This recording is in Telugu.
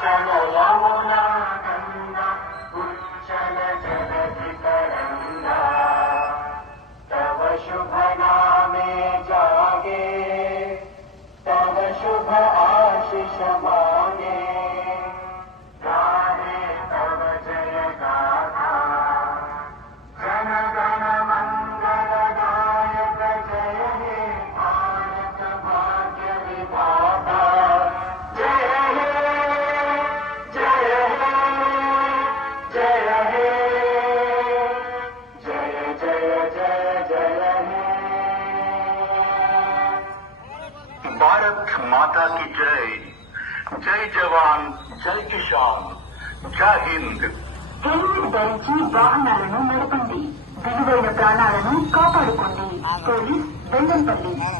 चल यमुना गंगा उच्चल जलधि तरंगा तव शुभ नामे जागे तव शुभ आशीष मांगे गाहे तव जय गाथा जन गण मंगल दायक जय हे भारत भाग्य विधाता जय हे जय हे जय हे जय जय जय जय हे। भारत माता की जय। जय जवान जय किसान जय हिंद। హెల్మెట్ ధరించి వాహనాలను నడపండి. విలువైన ప్రాణాలను కాపాడుకోండి. పోలీస్ బెల్లంపల్లి.